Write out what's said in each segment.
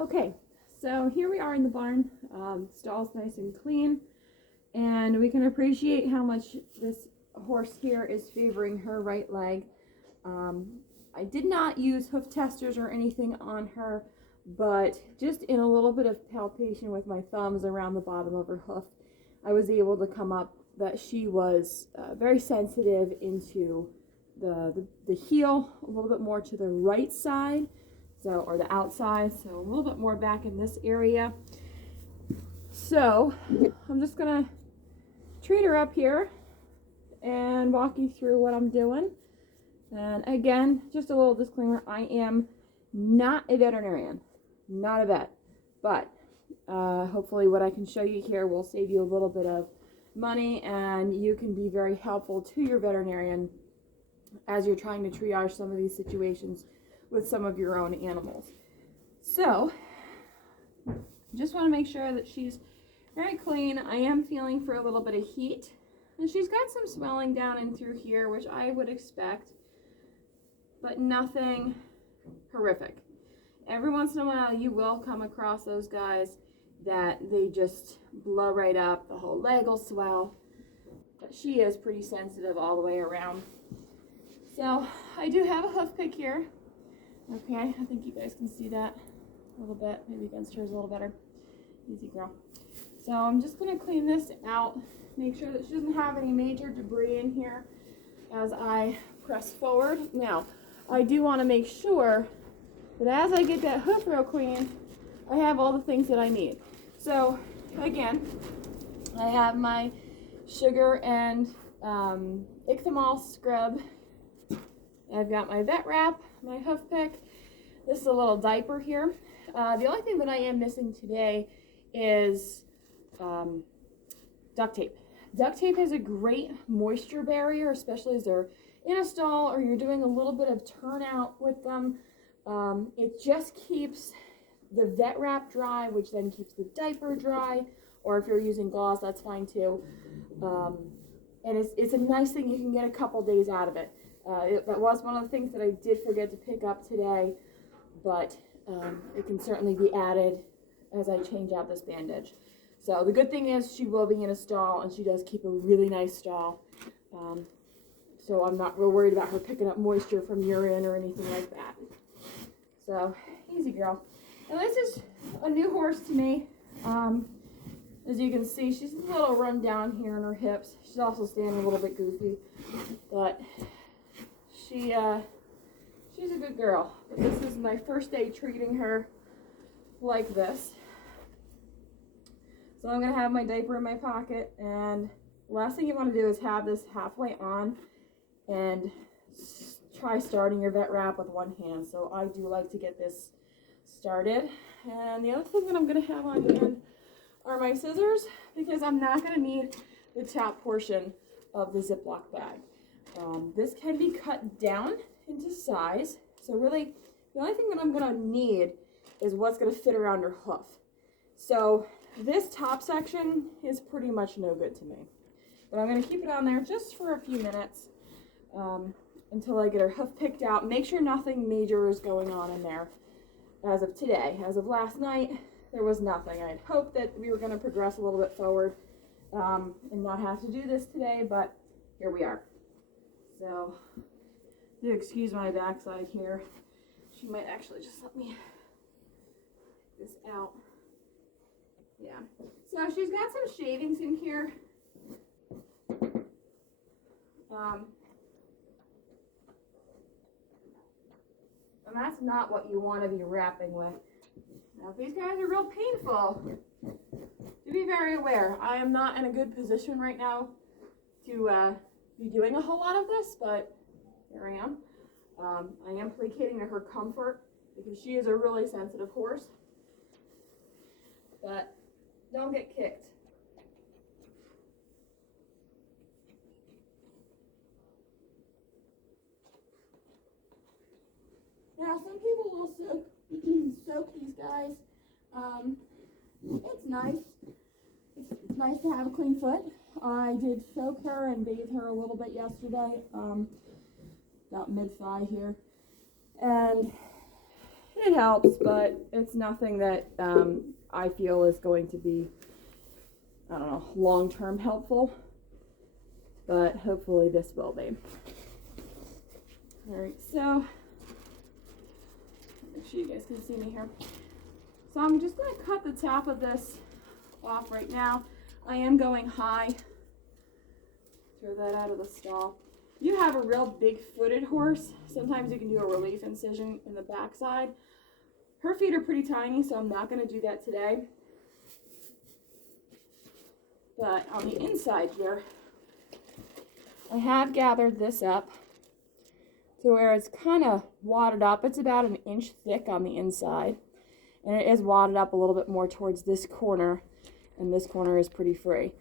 Okay, so here we are in the barn. Stall's nice and clean, and we can appreciate how much this horse here is favoring her right leg. I did not use hoof testers or anything on her, but just in a little bit of palpation with my thumbs around the bottom of her hoof, I was able to come up that she was very sensitive into the heel, a little bit more to the right side. So, or the outside, so a little bit more back in this area. So I'm just gonna treat her up here and walk you through what I'm doing. And again, just a little disclaimer, I am not a veterinarian, not a vet, but hopefully what I can show you here will save you a little bit of money, and you can be very helpful to your veterinarian as you're trying to triage some of these situations with some of your own animals. So just want to make sure that she's very clean. I am feeling for a little bit of heat, and she's got some swelling down in through here, which I would expect, but nothing horrific. Every once in a while you will come across those guys that they just blow right up, the whole leg will swell, but she is pretty sensitive all the way around. So I do have a hoof pick here. Okay, I think you guys can see that a little bit, maybe against hers a little better. Easy girl. So I'm just going to clean this out, make sure that she doesn't have any major debris in here as I press forward. Now, I do want to make sure that as I get that hoof real clean, I have all the things that I need. So again, I have my sugar and ichthymol scrub. I've got my vet wrap, my hoof pick. This is a little diaper here. The only thing that I am missing today is duct tape. Duct tape is a great moisture barrier, especially as they're in a stall or you're doing a little bit of turnout with them. It just keeps the vet wrap dry, which then keeps the diaper dry, or if you're using gauze, that's fine too. And it's a nice thing, you can get a couple days out of it. That was one of the things that I did forget to pick up today, but it can certainly be added as I change out this bandage. So the good thing is she will be in a stall, and she does keep a really nice stall. So I'm not real worried about her picking up moisture from urine or anything like that. So easy girl. And this is a new horse to me. As you can see, she's a little run down here in her hips. She's also standing a little bit goofy, but she's a good girl. But this is my first day treating her like this. So I'm going to have my diaper in my pocket, and the last thing you want to do is have this halfway on and try starting your vet wrap with one hand. So I do like to get this started. And the other thing that I'm going to have on hand are my scissors, because I'm not going to need the top portion of the Ziploc bag. This can be cut down into size, so really the only thing that I'm going to need is what's going to fit around her hoof. So this top section is pretty much no good to me, but I'm going to keep it on there just for a few minutes until I get her hoof picked out. Make sure nothing major is going on in there as of today. As of last night, there was nothing. I had hoped that we were going to progress a little bit forward and not have to do this today, but here we are. So, do excuse my backside here. She might actually just let me take this out. Yeah. So she's got some shavings in here. And that's not what you want to be wrapping with. Now, if these guys are real painful, to be very aware. I am not in a good position right now to be doing a whole lot of this, but here I am. I am placating to her comfort because she is a really sensitive horse. But don't get kicked. Now, some people will soak these guys. It's nice. It's nice to have a clean foot. I did soak her and bathe her a little bit yesterday, about mid-thigh here. And it helps, but it's nothing that I feel is going to be, I don't know, long-term helpful. But hopefully this will be. All right, so make sure you guys can see me here. So I'm just going to cut the top of this off right now. I am going high. Throw that out of the stall. You have a real big footed horse. Sometimes you can do a relief incision in the backside. Her feet are pretty tiny, so I'm not going to do that today. But on the inside here, I have gathered this up to where it's kind of wadded up. It's about an inch thick on the inside, and it is wadded up a little bit more towards this corner, and this corner is pretty free.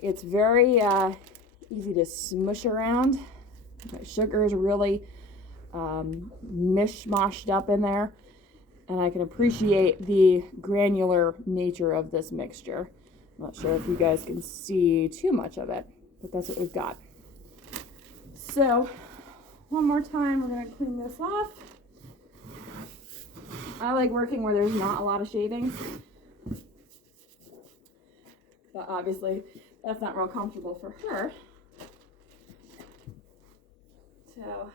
It's very easy to smush around. My sugar is really mishmashed up in there, and I can appreciate the granular nature of this mixture. I'm not sure if you guys can see too much of it, but that's what we've got. So, one more time, we're going to clean this off. I like working where there's not a lot of shavings, but obviously that's not real comfortable for her. So,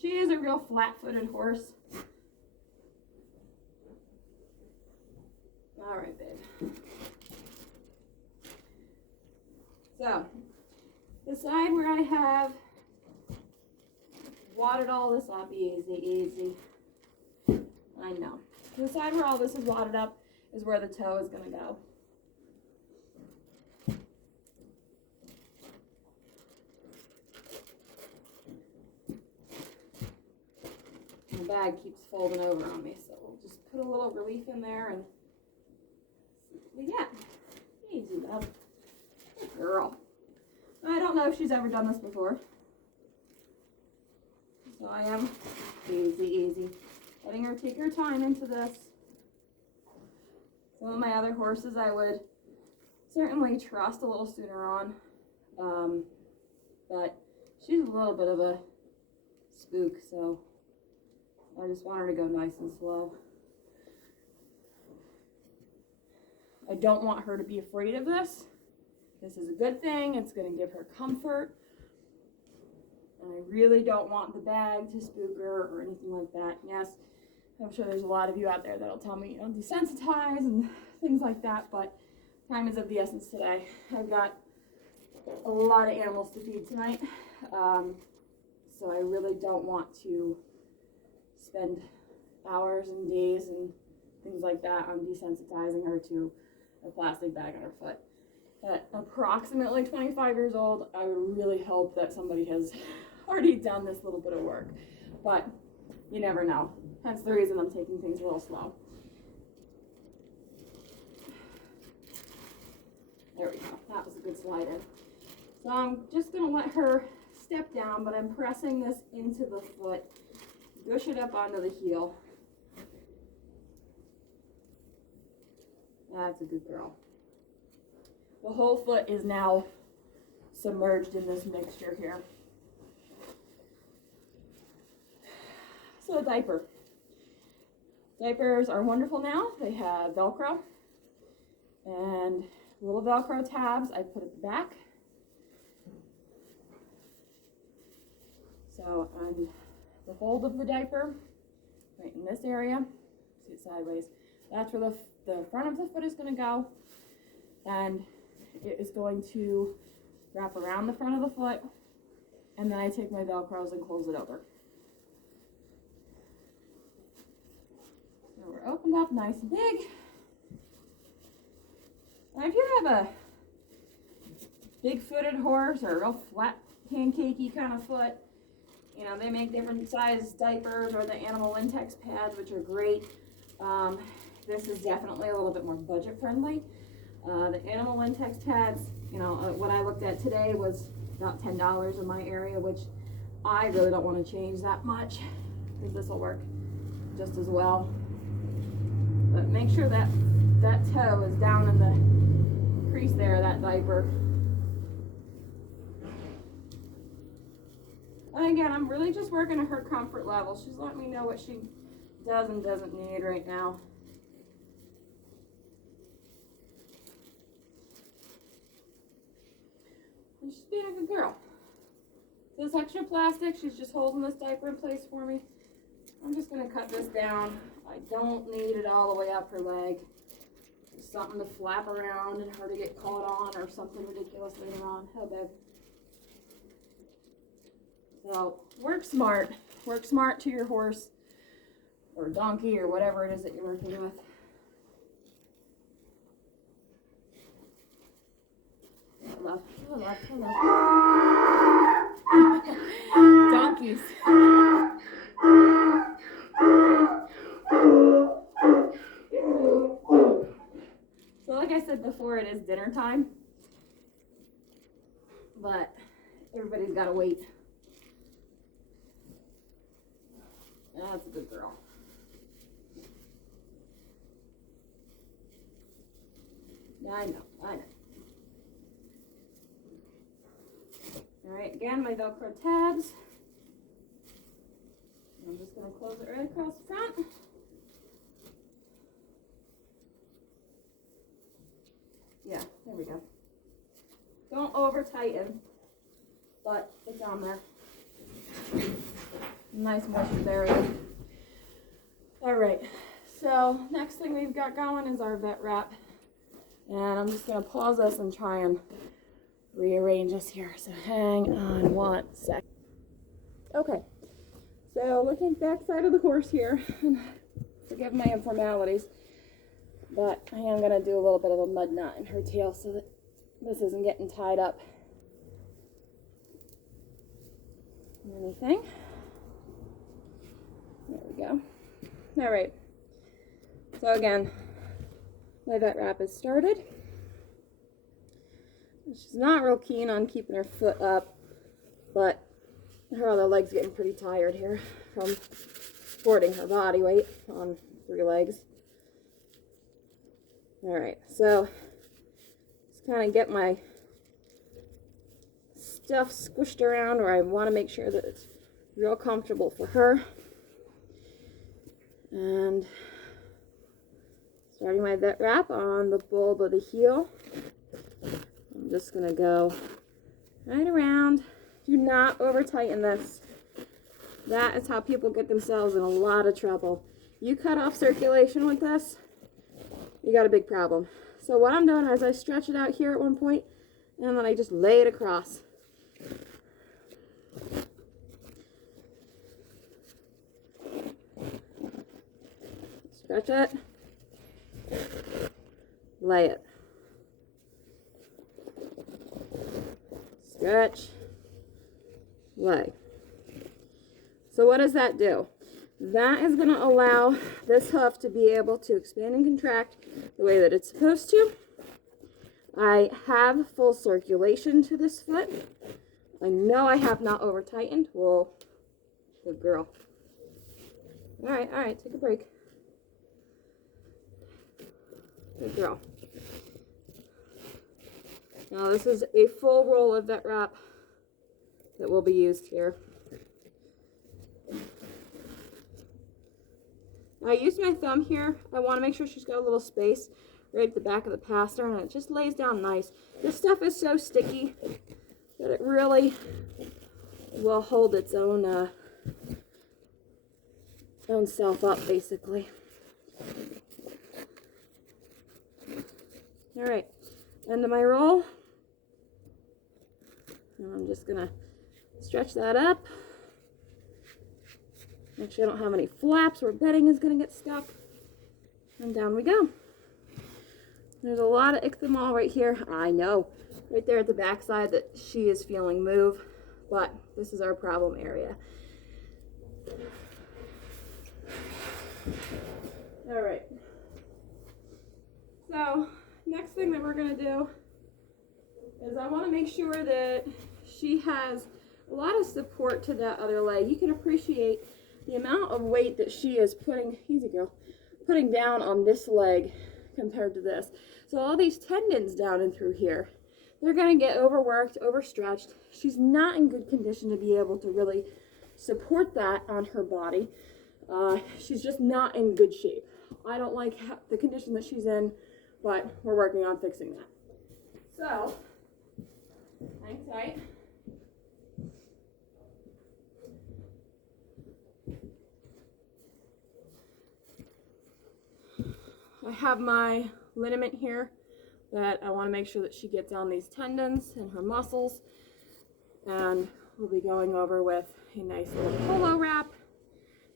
she is a real flat-footed horse. All right, babe. So, the side where I have wadded all this up, easy. I know. The side where all this is wadded up is where the toe is going to go. The bag keeps folding over on me, so we'll just put a little relief in there and see what we get. Easy, love. Good girl. I don't know if she's ever done this before, so I am easy. Letting her take her time into this. Some of my other horses I would certainly trust a little sooner on, but she's a little bit of a spook, so I just want her to go nice and slow. I don't want her to be afraid of this. This is a good thing. It's going to give her comfort. And I really don't want the bag to spook her or anything like that. Yes, I'm sure there's a lot of you out there that'll tell me, you know, desensitize and things like that, but time is of the essence today. I've got a lot of animals to feed tonight, so I really don't want to spend hours and days and things like that on desensitizing her to a plastic bag on her foot. At approximately 25 years old, I would really hope that somebody has already done this little bit of work, but you never know. Hence the reason I'm taking things a little slow. There we go. That was a good slide in. So I'm just going to let her step down, but I'm pressing this into the foot, push it up onto the heel. That's a good girl. The whole foot is now submerged in this mixture here. So a diaper. Diapers are wonderful now. They have Velcro and little Velcro tabs I put at the back. So on the fold of the diaper, right in this area, see it sideways, that's where the front of the foot is going to go, and it is going to wrap around the front of the foot, and then I take my Velcros and close it over. So we're opened up nice and big. And if you have a big-footed horse or a real flat, pancakey kind of foot, you know, they make different size diapers or the animal Lintex pads, which are great. This is definitely a little bit more budget friendly. The animal Lintex pads, you know, what I looked at today was about $10 in my area, which I really don't want to change that much because this will work just as well. But make sure that that toe is down in the crease there, that diaper. Again, I'm really just working at her comfort level. She's letting me know what she does and doesn't need right now. And she's being a good girl. This extra plastic, she's just holding this diaper in place for me. I'm just going to cut this down. I don't need it all the way up her leg. Just something to flap around and her to get caught on or something ridiculous later on. Oh, babe. So, work smart. Work smart to your horse or donkey or whatever it is that you're working with. Love, oh, love, oh, love. Donkeys. So like I said before, it is dinner time, but everybody's got to wait. That's a good girl. Yeah, I know. All right, again, my Velcro tabs. I'm just going to close it right across the front. Yeah, there we go. Don't over tighten, but it's on there. Nice moisture barrier. All right, so next thing we've got going is our vet wrap. And I'm just going to pause this and try and rearrange this here. So hang on one sec. Okay, so looking back side of the horse here, and forgive my informalities, but I am going to do a little bit of a mud knot in her tail so that this isn't getting tied up in anything. There we go. All right, so again, my vet wrap is started. She's not real keen on keeping her foot up, but her other leg's getting pretty tired here from supporting her body weight on 3 legs. All right, so just kind of get my stuff squished around where I want to make sure that it's real comfortable for her. And starting my vet wrap on the bulb of the heel. I'm just going to go right around. Do not over tighten this. That is how people get themselves in a lot of trouble. You cut off circulation with this, you got a big problem. So what I'm doing is I stretch it out here at one point, and then I just lay it across. Stretch it. Lay it. Stretch. Lay. So what does that do? That is going to allow this hoof to be able to expand and contract the way that it's supposed to. I have full circulation to this foot. I know I have not over tightened. Whoa. Good girl. All right, take a break. Good girl. Now this is a full roll of vet wrap that will be used here. I use my thumb here. I want to make sure she's got a little space right at the back of the passer, and it just lays down nice. This stuff is so sticky that it really will hold its own self up, basically. All right, end of my roll. And I'm just gonna stretch that up. Make sure I don't have any flaps where bedding is gonna get stuck. And down we go. There's a lot of ichthymal right here. I know, right there at the back side that she is feeling move, but this is our problem area. All right. So next thing that we're gonna do is I want to make sure that she has a lot of support to that other leg. You can appreciate the amount of weight that she is putting, easy girl, putting down on this leg compared to this. So all these tendons down and through here, they're going to get overworked, overstretched. She's not in good condition to be able to really support that on her body. She's just not in good shape. I don't like the condition that she's in, but we're working on fixing that. So, hang tight. I have my liniment here that I want to make sure that she gets on these tendons and her muscles. And we'll be going over with a nice little polo wrap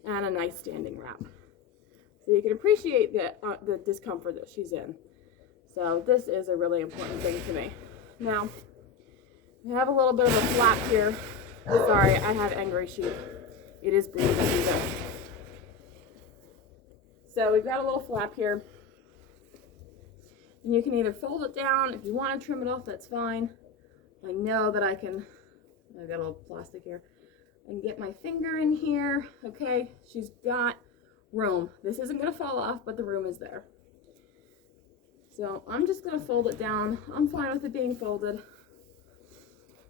and a nice standing wrap. So you can appreciate the discomfort that she's in. So this is a really important thing to me. Now, I have a little bit of a flap here. Sorry, I have angry sheep. It is breathing season. So we've got a little flap here. And you can either fold it down. If you want to trim it off, that's fine. I know that I've got a little plastic here. I can get my finger in here. Okay, she's got room. This isn't going to fall off, but the room is there. So I'm just going to fold it down. I'm fine with it being folded.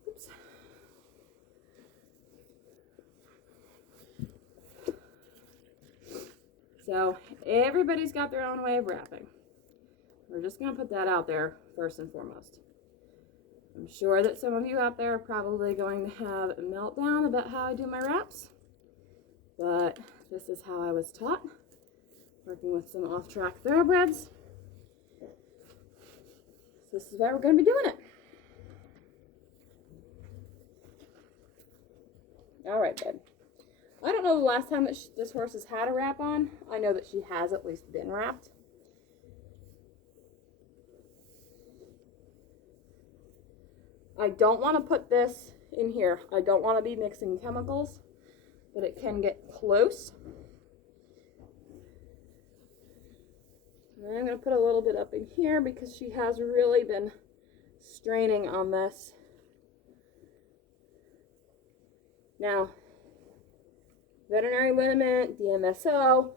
Oops. So everybody's got their own way of wrapping. We're just going to put that out there first and foremost. I'm sure that some of you out there are probably going to have a meltdown about how I do my wraps, but this is how I was taught, working with some off-track thoroughbreds. So this is why we're going to be doing it. All right, babe. I don't know the last time that this horse has had a wrap on. I know that she has at least been wrapped. I don't want to put this in here. I don't want to be mixing chemicals, but it can get close. And I'm going to put a little bit up in here because she has really been straining on this. Now, veterinary liniment, DMSO,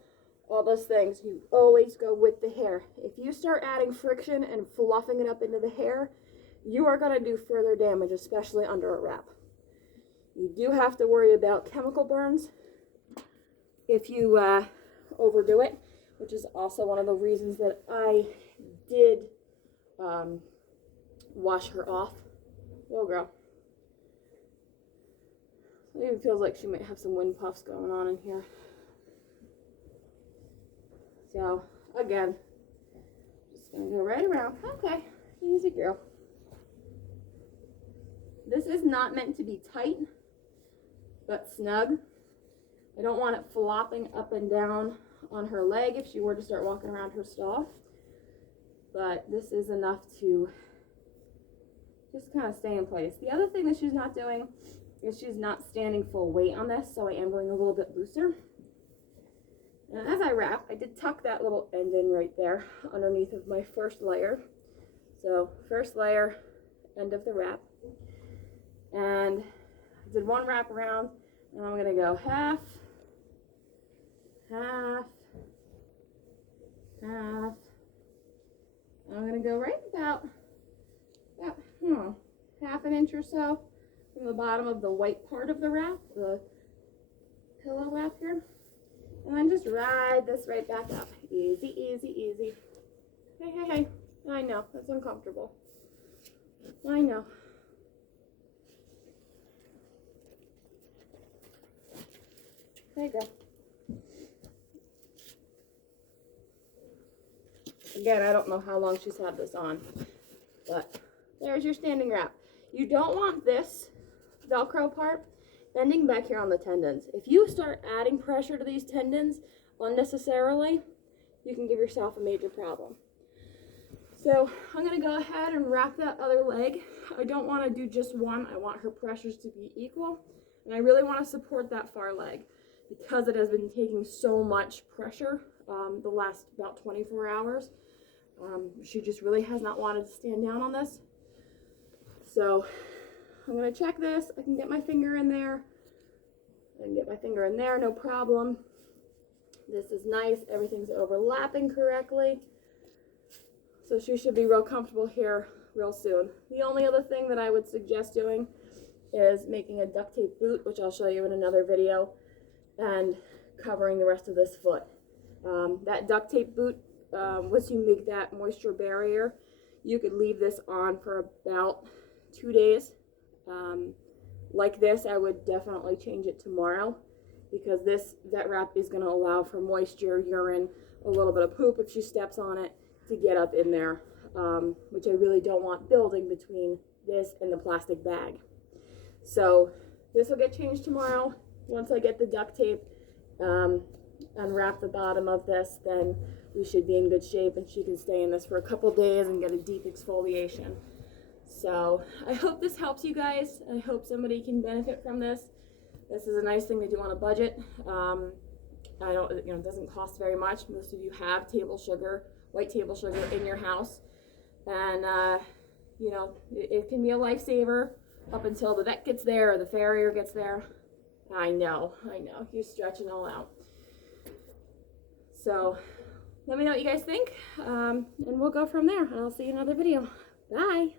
all those things, you always go with the hair. If you start adding friction and fluffing it up into the hair, you are going to do further damage, especially under a wrap. You do have to worry about chemical burns if you overdo it, which is also one of the reasons that I did wash her off. Oh, girl. It even feels like she might have some wind puffs going on in here. So, again, just going to go right around. Okay, easy girl. This is not meant to be tight, but snug. I don't want it flopping up and down on her leg if she were to start walking around her stall. But this is enough to just kind of stay in place. The other thing that she's not doing is she's not standing full weight on this, so I am going a little bit looser. And as I wrap, I did tuck that little end in right there underneath of my first layer. So first layer, end of the wrap. And I did one wrap around, and I'm going to go half, half, half. I'm going to go right about half an inch or so from the bottom of the white part of the wrap, the pillow wrap here. And then just ride this right back up. Easy, easy, easy. Hey, hey, hey. I know, that's uncomfortable. I know. There you go. Again, I don't know how long she's had this on, but there's your standing wrap. You don't want this Velcro part bending back here on the tendons. If you start adding pressure to these tendons unnecessarily, you can give yourself a major problem. So I'm going to go ahead and wrap that other leg. I don't want to do just one. I want her pressures to be equal, and I really want to support that far leg because it has been taking so much pressure the last about 24 hours. She just really has not wanted to stand down on this. So I'm going to check this. I can get my finger in there. I can get my finger in there, no problem. This is nice. Everything's overlapping correctly. So she should be real comfortable here real soon. The only other thing that I would suggest doing is making a duct tape boot, which I'll show you in another video, and covering the rest of this foot. That duct tape boot, once you make that moisture barrier, you could leave this on for about 2 days. Like this, I would definitely change it tomorrow, because this vet wrap is going to allow for moisture, urine, a little bit of poop if she steps on it to get up in there, which I really don't want building between this and the plastic bag. So this will get changed tomorrow. Once I get the duct tape, unwrap the bottom of this, then we should be in good shape and she can stay in this for a couple days and get a deep exfoliation. So I hope this helps you guys. I hope somebody can benefit from this. This is a nice thing to do on a budget. It doesn't cost very much. Most of you have table sugar, white table sugar in your house. And, it can be a lifesaver up until the vet gets there or the farrier gets there. I know, you're stretching all out. So let me know what you guys think, and we'll go from there. I'll see you in another video. Bye.